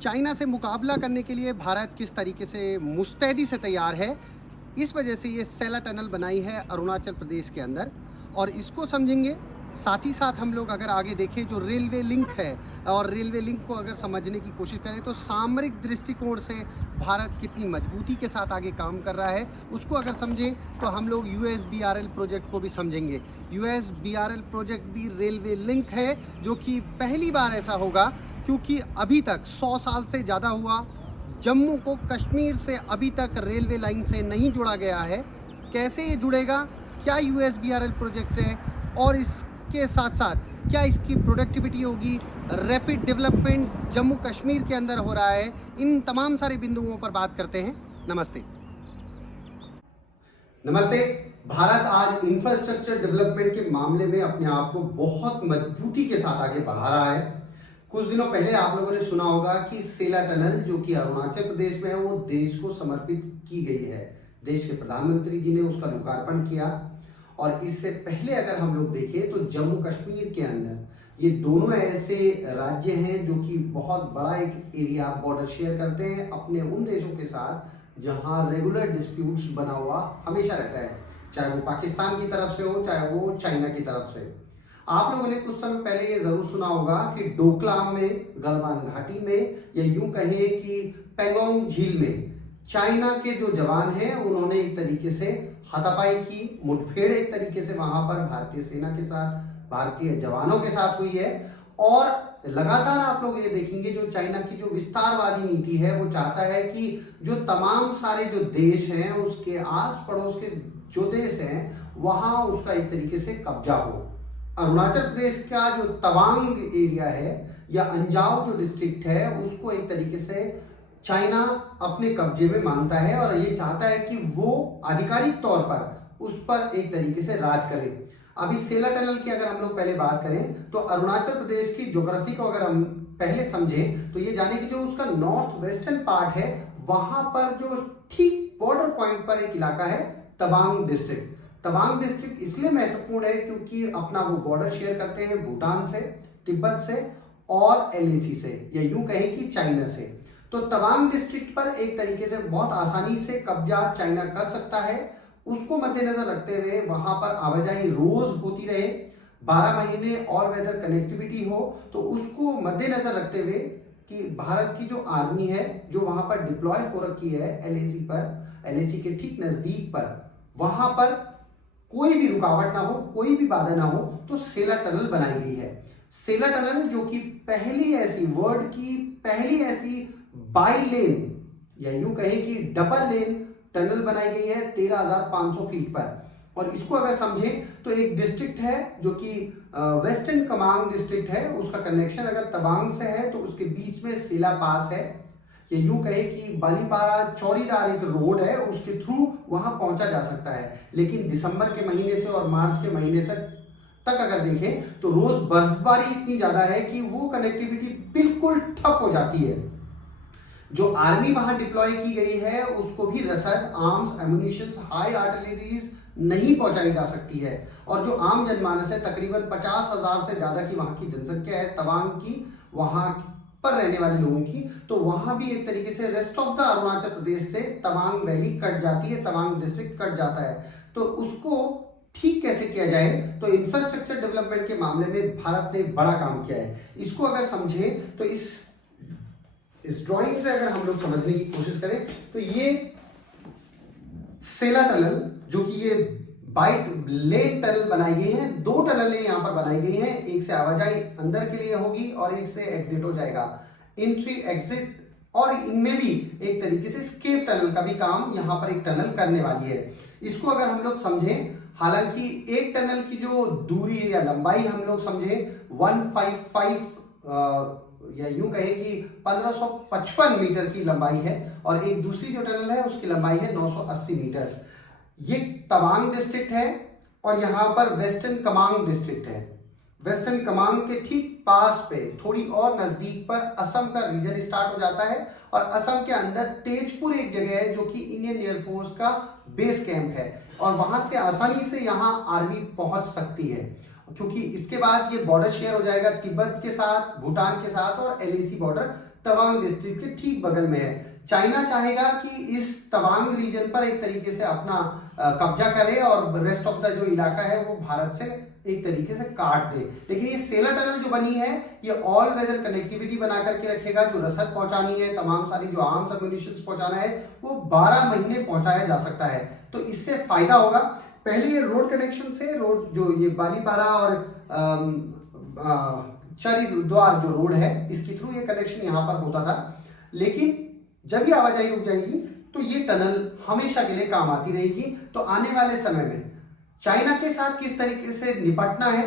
China से मुकाबला करने के लिए भारत किस तरीके से मुस्तैदी से तैयार है, इस वजह से ये सेला टनल बनाई है अरुणाचल प्रदेश के अंदर और इसको समझेंगे। साथ ही साथ हम लोग अगर आगे देखें जो रेलवे लिंक है और रेलवे लिंक को अगर समझने की कोशिश करें तो सामरिक दृष्टिकोण से भारत कितनी मजबूती के साथ आगे काम कर रहा है उसको अगर समझें तो हम लोग USBRL प्रोजेक्ट को भी समझेंगे। USBRL प्रोजेक्ट भी रेलवे लिंक है जो कि पहली बार ऐसा होगा क्योंकि अभी तक 100 साल से ज़्यादा हुआ जम्मू को कश्मीर से अभी तक रेलवे लाइन से नहीं जोड़ा गया है। कैसे ये जुड़ेगा, क्या USBRL प्रोजेक्ट है और इसके साथ साथ क्या इसकी प्रोडक्टिविटी होगी, रैपिड डेवलपमेंट जम्मू कश्मीर के अंदर हो रहा है, इन तमाम सारे बिंदुओं पर बात करते हैं। नमस्ते। भारत आज इंफ्रास्ट्रक्चर डेवलपमेंट के मामले में अपने आप को बहुत मजबूती के साथ आगे बढ़ा रहा है। कुछ दिनों पहले आप लोगों ने सुना होगा कि सेला टनल जो कि अरुणाचल प्रदेश में है वो देश को समर्पित की गई है। देश के प्रधानमंत्री जी ने उसका लोकार्पण किया और इससे पहले अगर हम लोग देखें तो जम्मू कश्मीर के अंदर ये दोनों ऐसे राज्य हैं जो कि बहुत बड़ा एक एरिया बॉर्डर शेयर करते हैं अपने उन देशों के साथ जहां रेगुलर डिस्प्यूट्स बना हुआ हमेशा रहता है, चाहे वो पाकिस्तान की तरफ से हो चाहे वो चाइना की तरफ से। आप लोगों ने कुछ समय पहले ये जरूर सुना होगा कि डोकलाम में, गलवान घाटी में या यूं कहें कि पेंगोंग झील में चाइना के जो जवान हैं उन्होंने एक तरीके से हाथापाई की, मुठभेड़ एक तरीके से वहां पर भारतीय सेना के साथ, भारतीय जवानों के साथ हुई है। और लगातार आप लोग ये देखेंगे जो चाइना की जो विस्तारवादी नीति है वो चाहता है कि जो तमाम सारे जो देश हैं उसके आस पड़ोस के जो देश हैं वहां उसका एक तरीके से कब्जा हो। अरुणाचल प्रदेश का जो तवांग एरिया है या अंजाव जो डिस्ट्रिक्ट है उसको एक तरीके से चाइना अपने कब्जे में मानता है और ये चाहता है कि वो आधिकारिक तौर पर उस पर एक तरीके से राज करे। अभी सेला टनल की अगर हम लोग पहले बात करें तो अरुणाचल प्रदेश की ज्योग्राफी को अगर हम पहले समझें तो ये जाने कि जो उसका नॉर्थ वेस्टर्न पार्ट है वहां पर जो ठीक बॉर्डर पॉइंट पर एक इलाका है तवांग डिस्ट्रिक्ट। तवांग डिस्ट्रिक्ट इसलिए महत्वपूर्ण है क्योंकि अपना वो बॉर्डर शेयर करते हैं भूटान से, तिब्बत से और LAC से या यूं कहें कि चाइना से। तो तवांग डिस्ट्रिक्ट पर एक तरीके से बहुत आसानी से कब्जा चाइना कर सकता है। उसको मद्देनजर रखते हुए वहां पर आवाजाही रोज होती रहे, 12 महीने ऑल वेदर कनेक्टिविटी हो, तो उसको मद्देनजर रखते हुए कि भारत की जो आर्मी है जो वहां पर डिप्लॉय हो रखी है LAC पर, LAC के ठीक नजदीक पर, वहां पर कोई भी रुकावट ना हो, कोई भी बाधा ना हो, तो सेला टनल बनाई गई है। सेला टनल जो कि पहली ऐसी वर्ल्ड की पहली ऐसी बाई लेन या यूं कहें कि डबल लेन टनल बनाई गई है 13,500 फीट पर। और इसको अगर समझें तो एक डिस्ट्रिक्ट है जो कि वेस्टर्न कमांग डिस्ट्रिक्ट है, उसका कनेक्शन अगर तवांग से है तो उसके बीच में सेला पास है या यूं कहे कि बालीपारा चौड़ीदार एक रोड है, उसके थ्रू वहां पहुंचा जा सकता है। लेकिन दिसंबर के महीने से और मार्च के महीने से तक अगर देखें तो रोज बर्फबारी इतनी ज्यादा है कि वो कनेक्टिविटी बिल्कुल ठप हो जाती है। जो आर्मी वहां डिप्लॉय की गई है उसको भी रसद, आर्म्स, एम्युनिशन, हाई आर्टिलरीज नहीं पहुंचाई जा सकती है। और जो आम जनमानस है तकरीबन 50,000 से ज्यादा की वहां की जनसंख्या है तवांग की, वहां पर रहने वाले लोगों की, तो वहां भी एक तरीके से rest of the Arunachal Pradesh से तवांग वैली कट जाती है, तवांग डिस्ट्रिक्ट कट जाता है। तो उसको ठीक कैसे किया जाए, तो इंफ्रास्ट्रक्चर डेवलपमेंट के मामले में भारत ने बड़ा काम किया है। इसको अगर समझे तो इस ड्राइंग से अगर हम लोग समझने की कोशिश करें तो ये सेला टनल जो कि ये बाइट लेन टनल बनाई गई है, 2 टनलें यहां पर बनाई गई हैं, एक से आवाजाही अंदर के लिए होगी और एक से एग्जिट हो जाएगा, एंट्री एग्जिट। और इनमें भी एक तरीके से स्केप टनल का भी काम यहां पर एक टनल करने वाली है। इसको अगर हम लोग समझें, हालांकि एक टनल की जो दूरी या लंबाई हम लोग समझे 155 या यूं कहें कि 1555 मीटर की लंबाई है और एक दूसरी जो टनल है उसकी लंबाई है 980 मीटर। ये तवांग डिस्ट्रिक्ट है और यहां पर वेस्टर्न कमांग डिस्ट्रिक्ट है। वेस्टर्न कमांग के ठीक पास पे थोड़ी और नजदीक पर असम का रीजन स्टार्ट हो जाता है और असम के अंदर तेजपुर एक जगह है जो कि इंडियन एयरफोर्स का बेस कैंप है और वहां से आसानी से यहां आर्मी पहुंच सकती है क्योंकि इसके बाद ये बॉर्डर शेयर हो जाएगा तिब्बत के साथ, भूटान के साथ और LAC बॉर्डर तवांग डिस्ट्रिक्ट के ठीक बगल में है। चाइना चाहेगा कि इस तवांग रीजन पर एक तरीके से अपना कब्जा करे और रेस्ट ऑफ द जो इलाका है वो भारत से एक तरीके से काट दे। लेकिन ये सेला टनल जो बनी है ये ऑल वेदर कनेक्टिविटी बना करके रखेगा। जो रसद पहुंचानी है, तमाम सारी जो आर्म्स और म्यूनिशंस पहुंचाना है वो 12 महीने पहुंचाया जा सकता है। तो इससे फायदा होगा। पहले ये रोड कनेक्शन से, रोड जो ये बालीपारा और चरिद्वार जो रोड है इसके थ्रू ये कनेक्शन यहाँ पर होता था। लेकिन जब ये आवाजाही रुक जाएगी तो ये टनल हमेशा के लिए काम आती रहेगी। तो आने वाले समय में चाइना के साथ किस तरीके से निपटना है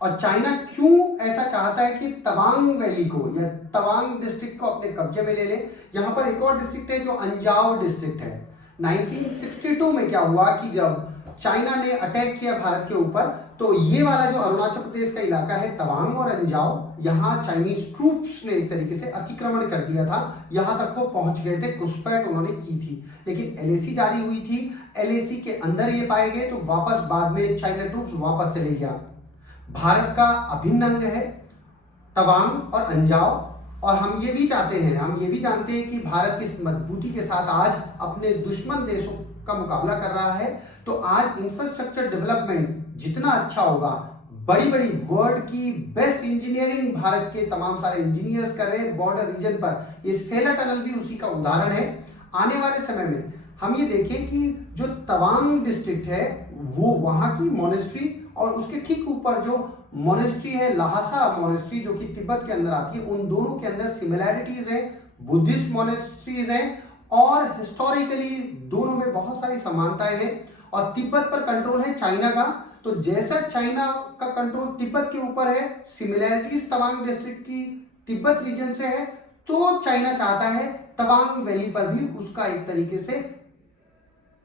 और चाइना क्यों ऐसा चाहता है कि तवांग वैली को या तवांग डिस्ट्रिक्ट को अपने कब्जे में ले ले। यहाँ पर एक और डिस्ट्रिक्ट है जो अंजाव डिस्ट्रिक्ट है। 1962 में क्या हुआ कि जब चाइना ने अटैक किया भारत के ऊपर तो ये वाला जो अरुणाचल प्रदेश का इलाका है तवांग और अंजाव, यहाँ चाइनीज ट्रूप्स ने एक तरीके से अतिक्रमण कर दिया था। यहां तक वो पहुंच गए थे, घुसपैठ उन्होंने की थी। लेकिन एलएसी जारी हुई थी, एलएसी के अंदर ये पाए गए तो वापस बाद में चाइना ट्रूप्स वापस चले गया। भारत का अभिन्न अंग है तवांग और अंजाव। और हम ये भी चाहते हैं, हम ये भी जानते हैं कि भारत किस मजबूती के साथ आज अपने दुश्मन देशों का मुकाबला कर रहा है। तो आज इंफ्रास्ट्रक्चर डेवलपमेंट जितना अच्छा होगा, बड़ी बड़ी वर्ल्ड की बेस्ट इंजीनियरिंग भारत के तमाम सारे इंजीनियर्स कर रहे हैं बॉर्डर रीजन पर। ये सेला टनल भी उसी का उदाहरण है। आने वाले समय में हम ये देखें कि जो तवांग डिस्ट्रिक्ट है वो वहां की मोनेस्ट्री और उसके ठीक ऊपर जो मोनेस्ट्री है लाहसा मोनेस्ट्री जो कि तिब्बत के अंदर आती है, उन दोनों के अंदर सिमिलैरिटीज है, बुद्धिस्ट मोनेस्ट्रीज हैं और हिस्टोरिकली दोनों में बहुत सारी समानताएं हैं। और तिब्बत पर कंट्रोल है चाइना का। तो जैसा चाइना का कंट्रोल तिब्बत के ऊपर है, सिमिलैरिटीज तवांग डिस्ट्रिक्ट की तिब्बत रीजन से है, तो चाइना चाहता है तवांग वैली पर भी उसका एक तरीके से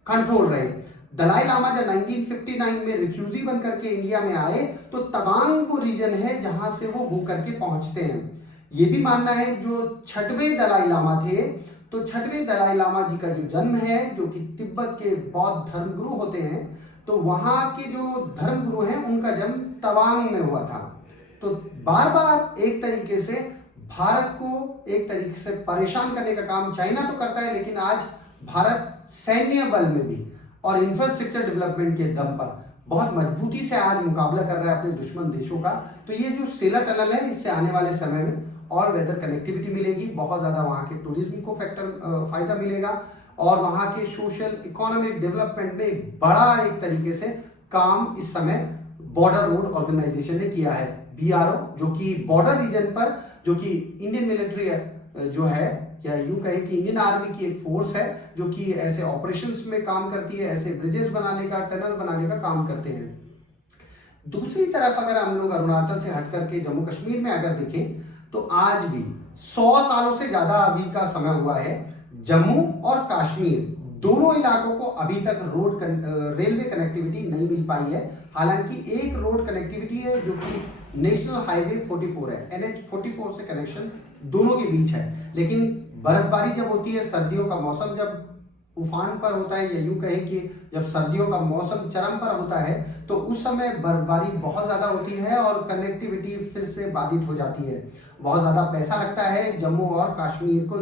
कंट्रोल रहे। दलाई लामा जब 1959 में रिफ्यूजी बन करके इंडिया में आए तो तवांग वो रीजन है जहां से वो होकर के पहुंचते हैं। ये भी मानना है जो छठवें दलाई लामा थे, तो छठवें दलाई लामा जी का जो जन्म है जो कि तिब्बत के बौद्ध धर्मगुरु होते हैं, तो वहां के जो धर्मगुरु हैं उनका जन्म तवांग में हुआ था। तो बार बार एक तरीके से भारत को एक तरीके से परेशान करने का काम चाइना तो करता है, लेकिन आज भारत सैन्य बल में भी और इंफ्रास्ट्रक्चर डेवलपमेंट के दम पर बहुत मजबूती से आज मुकाबला कर रहा है अपने दुश्मन देशों का। तो ये जो सेला टनल है इससे आने वाले समय में ऑल वेदर कनेक्टिविटी मिलेगी, बहुत ज्यादा वहाँ के टूरिज्म को फायदा मिलेगा और वहाँ के सोशल इकोनॉमिक डेवलपमेंट में एक बड़ा एक तरीके से काम इस समय बॉर्डर रोड ऑर्गेनाइजेशन ने किया है। बीआरओ जो कि बॉर्डर रीजन पर जो कि इंडियन मिलिट्री जो है या यूं कहे कि इंडियन आर्मी की एक फोर्स है जो कि ऐसे ऑपरेशंस में काम करती है, ऐसे ब्रिजेस बनाने का, टनल बनाने का काम करते हैं। दूसरी तरफ अगर हम लोग अरुणाचल से हट करके जम्मू कश्मीर में अगर देखें तो आज भी 100 सालों से ज्यादा अभी का समय हुआ है, जम्मू और कश्मीर दोनों इलाकों को अभी तक रेलवे कनेक्टिविटी नहीं मिल पाई है। हालांकि एक रोड कनेक्टिविटी है जो कि नेशनल हाईवे 44 है, NH 44 से कनेक्शन दोनों के बीच है। लेकिन बर्फबारी जब होती है, सर्दियों का मौसम जब उफान पर होता है या यूं कहें कि जब सर्दियों का मौसम चरम पर होता है तो उस समय बर्फबारी बहुत ज्यादा होती है और कनेक्टिविटी फिर से बाधित हो जाती है। बहुत ज्यादा पैसा लगता है जम्मू और कश्मीर को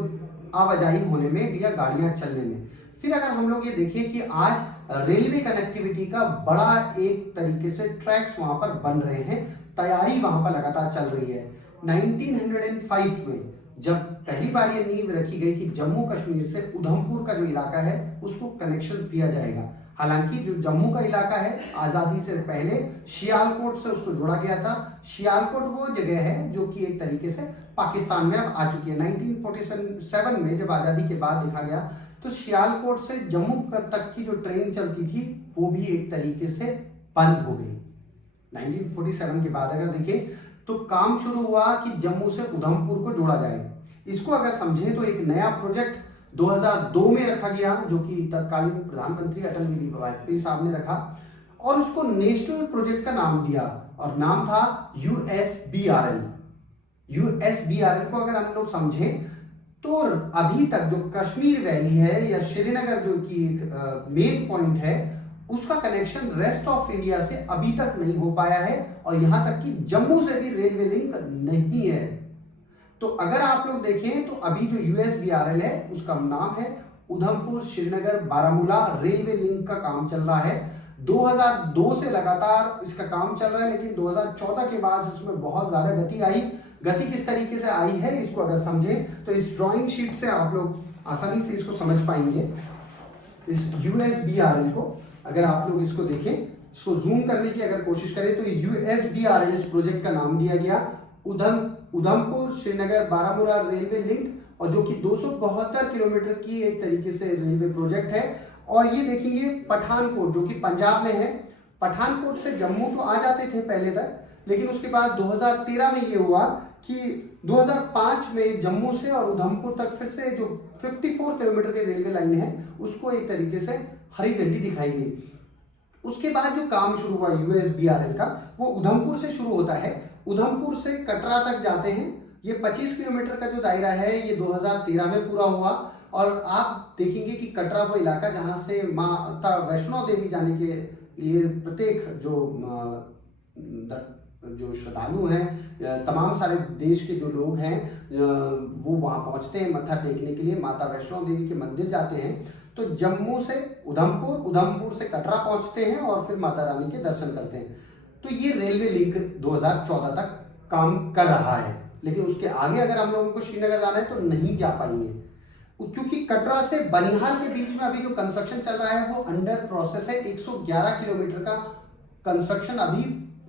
आवाजाही होने में या गाड़ियां चलने में। फिर अगर हम लोग ये देखें कि आज रेलवे कनेक्टिविटी का बड़ा एक तरीके से ट्रैक्स वहां पर बन रहे हैं, तैयारी वहां पर लगातार चल रही है। 1905 में जब पहली बार ये नींव रखी गई कि जम्मू कश्मीर से उधमपुर का जो इलाका है उसको कनेक्शन दिया जाएगा। हालांकि जो जम्मू का इलाका है आजादी से पहले सियालकोट से उसको जोड़ा गया था। सियालकोट वो जगह है जो कि एक तरीके से पाकिस्तान में अब आ चुकी है। 1947 में जब आजादी के बाद देखा गया तो सियालकोट से जम्मू तक की जो ट्रेन चलती थी वो भी एक तरीके से बंद हो गई। 1947 के बाद अगर देखें तो काम शुरू हुआ कि जम्मू से उधमपुर को जोड़ा जाए। इसको अगर समझें तो एक नया प्रोजेक्ट 2002 में रखा गया जो कि तत्कालीन प्रधानमंत्री अटल बिहारी वाजपेयी साहब ने रखा और उसको नेशनल प्रोजेक्ट का नाम दिया और नाम था USBRL। USBRL को अगर हम लोग समझें तो अभी तक जो कश्मीर वैली है या श्रीनगर जो कि मेन पॉइंट है उसका कनेक्शन रेस्ट ऑफ इंडिया से अभी तक नहीं हो पाया है और यहां तक कि जम्मू से भी रेलवे लिंक नहीं है। तो अगर आप लोग देखें तो अभी जो USBRL है उसका नाम है उधमपुर श्रीनगर बारामूला रेलवे लिंक का काम चल रहा है। 2002 से लगातार इसका काम चल रहा है, लेकिन 2014 के बाद इसमें बहुत ज्यादा गति आई। गति किस तरीके से आई है इसको अगर समझें तो इस ड्राइंग शीट से आप लोग आसानी से इसको समझ पाएंगे। इस USBRL को अगर आप लोग इसको देखें, इसको जूम करने की अगर कोशिश करें तो USBRL इस प्रोजेक्ट का नाम दिया गया उधमपुर श्रीनगर बारामूला रेलवे लिंक, और जो कि 272 किलोमीटर की एक तरीके से रेलवे प्रोजेक्ट है। और ये देखेंगे पठानकोट जो कि पंजाब में है, पठानकोट से जम्मू तो आ जाते थे पहले तक, लेकिन उसके बाद 2013 में ये हुआ कि 2005 में जम्मू से और उधमपुर तक फिर से जो 54 किलोमीटर की रेलवे लाइन है उसको एक तरीके से हरी झंडी दिखाई गई। उसके बाद जो काम शुरू हुआ USBRL का वो उधमपुर से शुरू होता है, उधमपुर से कटरा तक जाते हैं। ये 25 किलोमीटर का जो दायरा है ये 2013 में पूरा हुआ। और आप देखेंगे कि कटरा वो इलाका जहां से माता वैष्णो देवी जाने के लिए प्रत्येक जो श्रद्धालु हैं, तमाम सारे देश के जो लोग हैं वो वहां पहुंचते हैं मत्था टेकने के लिए, माता वैष्णो देवी के मंदिर जाते हैं। तो जम्मू से उधमपुर, उधमपुर से कटरा पहुंचते हैं और फिर माता रानी के दर्शन करते हैं। तो ये रेलवे लिंक 2014 तक काम कर रहा है, लेकिन उसके आगे अगर हम लोगों को श्रीनगर जाना है तो नहीं जा पाएंगे, क्योंकि कटरा से बनिहाल के बीच में अभी जो कंस्ट्रक्शन चल रहा है वो अंडर प्रोसेस है। 111 किलोमीटर का कंस्ट्रक्शन अभी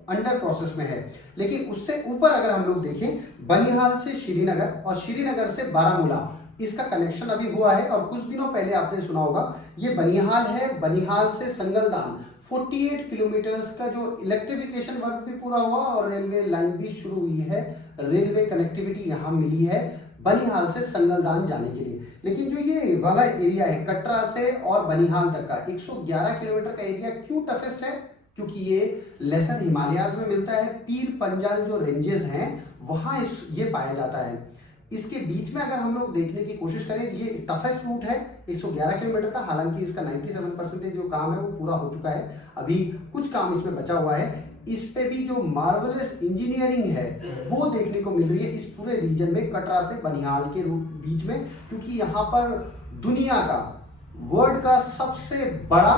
अंडर प्रोसेस में है। लेकिन उससे ऊपर अगर हम लोग देखें, बनिहाल से श्रीनगर और श्रीनगर से बारामूला, इसका कनेक्शन अभी हुआ है। और कुछ दिनों पहले आपने सुना होगा ये बनिहाल है, बनिहाल से संगलदान 48 किलोमीटर्स का जो इलेक्ट्रिफिकेशन वर्क भी पूरा हुआ और रेलवे लाइन भी शुरू हुई है। रेलवे कनेक्टिविटी यहाँ मिली है बनिहाल से संगलदान जाने के लिए। लेकिन जो ये वाला एरिया है कटरा से और बनिहाल तक का 111 किलोमीटर का एरिया क्यों टफेस्ट है? क्योंकि ये लेसर हिमालयाज में मिलता है, पीर पंजाल जो रेंजेस हैं वहां ये पाया जाता है। इसके बीच में अगर हम लोग देखने की कोशिश करें, ये टफेस्ट रूट है 111 किलोमीटर का। हालांकि इसका 97% जो काम है वो पूरा हो चुका है, अभी कुछ काम इसमें बचा हुआ है। इस पे भी जो मार्वलस इंजीनियरिंग है वो देखने को मिल रही है इस पूरे रीजन में, कटरा से बनिहाल के बीच में, क्योंकि यहाँ पर दुनिया का, वर्ल्ड का सबसे बड़ा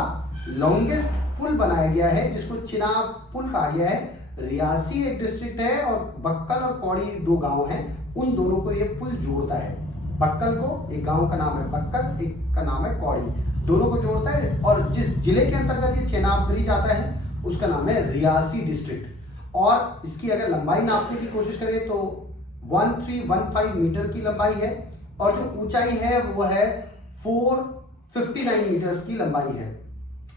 लॉन्गेस्ट पुल बनाया गया है जिसको चिनाब पुल कहा गया है। रियासी एक डिस्ट्रिक्ट है और बक्कल और कौड़ी दो गांव हैं, उन दोनों को ये पुल जोड़ता है। बक्कल को, एक गांव का नाम है बक्कल, एक का नाम है कौड़ी, दोनों को जोड़ता है। और जिस जिले के अंतर्गत ये चेनाब ब्रिज आता है उसका नाम है रियासी डिस्ट्रिक्ट। और इसकी अगर लंबाई नापने की कोशिश करें तो 1315 मीटर की लंबाई है और जो ऊंचाई है वो है 459 मीटर्स की लंबाई है,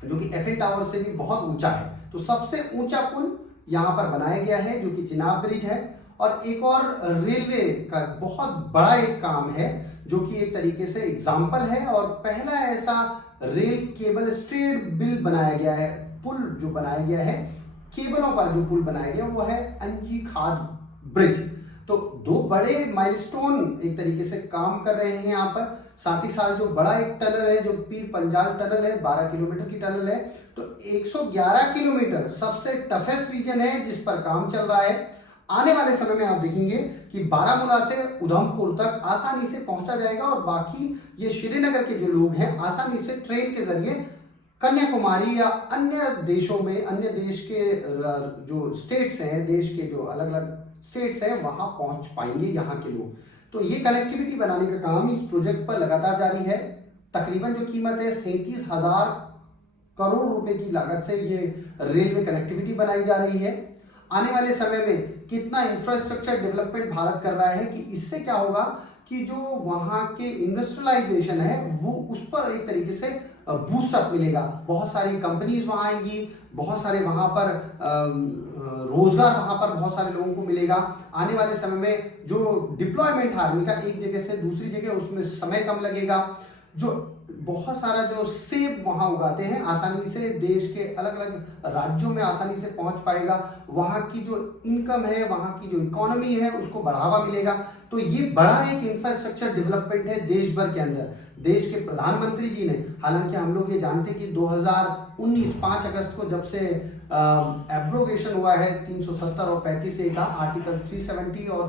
जो कि एफिल टावर से भी बहुत ऊंचा है। तो सबसे ऊंचा पुल यहाँ पर बनाया गया है जो कि चिनाब ब्रिज है। और एक और रेलवे का बहुत बड़ा एक काम है जो कि एक तरीके से एग्जाम्पल है, और पहला ऐसा रेल केबल स्ट्रेट बिल बनाया गया है, पुल जो बनाया गया है, केबलों पर जो पुल बनाया गया वो है अंजी खाद ब्रिज। तो दो बड़े माइलस्टोन एक तरीके से काम कर रहे हैं यहाँ पर। साथ ही साथ जो बड़ा एक टनल है जो पीर पंजाल टनल है, 12 किलोमीटर की टनल है। तो 111 किलोमीटर सबसे टफेस्ट रीजन है जिस पर काम चल रहा है। आने वाले समय में आप देखेंगे कि बारामूला से उधमपुर तक आसानी से पहुंचा जाएगा और बाकी ये श्रीनगर के जो लोग हैं आसानी से ट्रेन के जरिए कन्याकुमारी या अन्य देशों में, अन्य देश के जो स्टेट्स हैं, देश के जो अलग अलग स्टेट्स हैं वहां पहुंच पाएंगे यहाँ के लोग। तो ये कनेक्टिविटी बनाने का काम इस प्रोजेक्ट पर लगातार जारी है। तकरीबन जो कीमत है 37,000 करोड़ रुपए की लागत से ये रेलवे कनेक्टिविटी बनाई जा रही है। आने वाले समय में कितना इंफ्रास्ट्रक्चर डेवलपमेंट भारत कर रहा है कि इससे क्या होगा कि जो वहाँ के इंडस्ट्रियलाइजेशन है वो उस पर एक तरीके से बूस्टअप मिलेगा। बहुत सारी कंपनीज वहाँ आएंगी, बहुत सारे वहाँ पर रोजगार वहाँ पर बहुत सारे लोगों को मिलेगा। आने वाले समय में जो डिप्लॉयमेंट आर्मी का एक जगह से दूसरी जगह, उसमें समय कम लगेगा। जो बहुत सारा जो सेब वहाँ उगाते हैं आसानी से देश के अलग अलग राज्यों में आसानी से पहुंच पाएगा। वहाँ की जो इनकम है, वहाँ की जो इकोनॉमी है उसको बढ़ावा मिलेगा। तो ये बड़ा एक इंफ्रास्ट्रक्चर डेवलपमेंट है देश भर के अंदर। देश के प्रधानमंत्री जी ने, हालांकि हम लोग ये जानते हैं कि 2019 5 अगस्त को जब से एब्रोगेशन हुआ है 370 और 35A का, आर्टिकल 370 और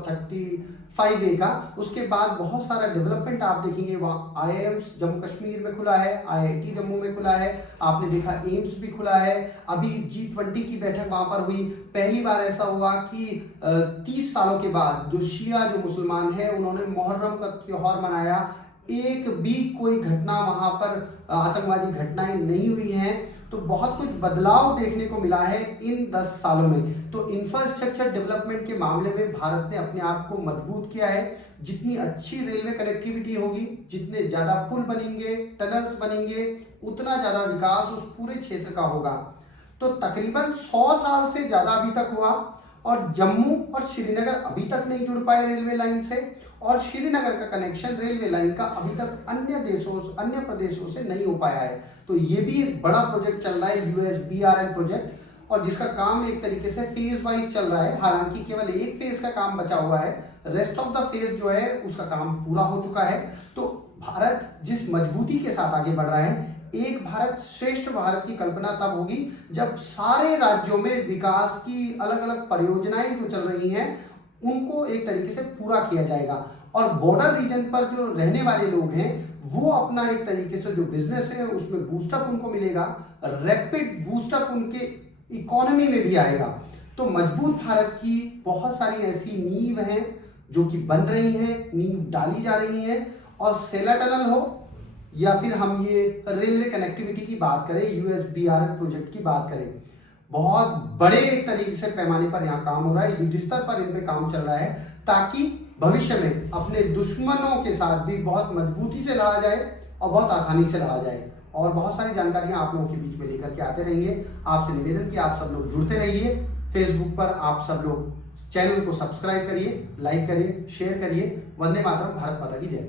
5A का। उसके बाद बहुत सारा डेवलपमेंट आप देखेंगे, वहाँ IIMs जम्मू कश्मीर में खुला है, IIT जम्मू में खुला है, आपने देखा एम्स भी खुला है। अभी G20 की बैठक वहां पर हुई। पहली बार ऐसा हुआ कि 30 सालों के बाद जो शिया जो मुसलमान है उन्होंने मुहर्रम का त्योहार मनाया। एक भी कोई घटना वहां पर आतंकवादी घटनाएं नहीं हुई हैं। तो बहुत कुछ बदलाव देखने को मिला है इन 10 सालों में। तो इंफ्रास्ट्रक्चर डेवलपमेंट के मामले में भारत ने अपने आप को मजबूत किया है। जितनी अच्छी रेलवे कनेक्टिविटी होगी, जितने ज्यादा पुल बनेंगे, टनल्स बनेंगे, उतना ज्यादा विकास उस पूरे क्षेत्र का होगा। तो तकरीबन 100 साल से ज्यादा अभी तक हुआ और जम्मू और श्रीनगर अभी तक नहीं जुड़ पाए रेलवे लाइन से, और श्रीनगर का कनेक्शन रेलवे लाइन का अभी तक अन्य प्रदेशों से नहीं हो पाया है। तो ये भी एक बड़ा प्रोजेक्ट चल रहा है USBRL प्रोजेक्ट, और जिसका काम एक तरीके से फेज वाइज चल रहा है। हालांकि केवल एक फेज का काम बचा हुआ है, रेस्ट ऑफ द फेज जो है उसका काम पूरा हो चुका है। तो भारत जिस मजबूती के साथ आगे बढ़ रहा है, एक भारत श्रेष्ठ भारत की कल्पना तब होगी जब सारे राज्यों में विकास की अलग अलग परियोजनाएं जो चल रही हैं उनको एक तरीके से पूरा किया जाएगा, और बॉर्डर रीजन पर जो रहने वाले लोग हैं वो अपना एक तरीके से जो बिजनेस है उसमें बूस्टअप उनको मिलेगा, रैपिड बूस्टअप उनके इकोनॉमी में भी आएगा। तो मजबूत भारत की बहुत सारी ऐसी नींव हैं जो कि बन रही हैं, नींव डाली जा रही हैं। और सेला टनल हो या फिर हम ये रेलवे कनेक्टिविटी की बात करें, USBRL प्रोजेक्ट की बात करें, बहुत बड़े एक तरीके से पैमाने पर यहाँ काम हो रहा है, युद्ध स्तर पर इन पे काम चल रहा है, ताकि भविष्य में अपने दुश्मनों के साथ भी बहुत मजबूती से लड़ा जाए और बहुत आसानी से लड़ा जाए। और बहुत सारी जानकारियां आप लोगों के बीच में लेकर के आते रहेंगे। आपसे निवेदन कि आप सब लोग जुड़ते रहिए। फेसबुक पर आप सब लोग चैनल को सब्सक्राइब करिए, लाइक करिए, शेयर करिए। वंदे मातरम, भारत माता की जय।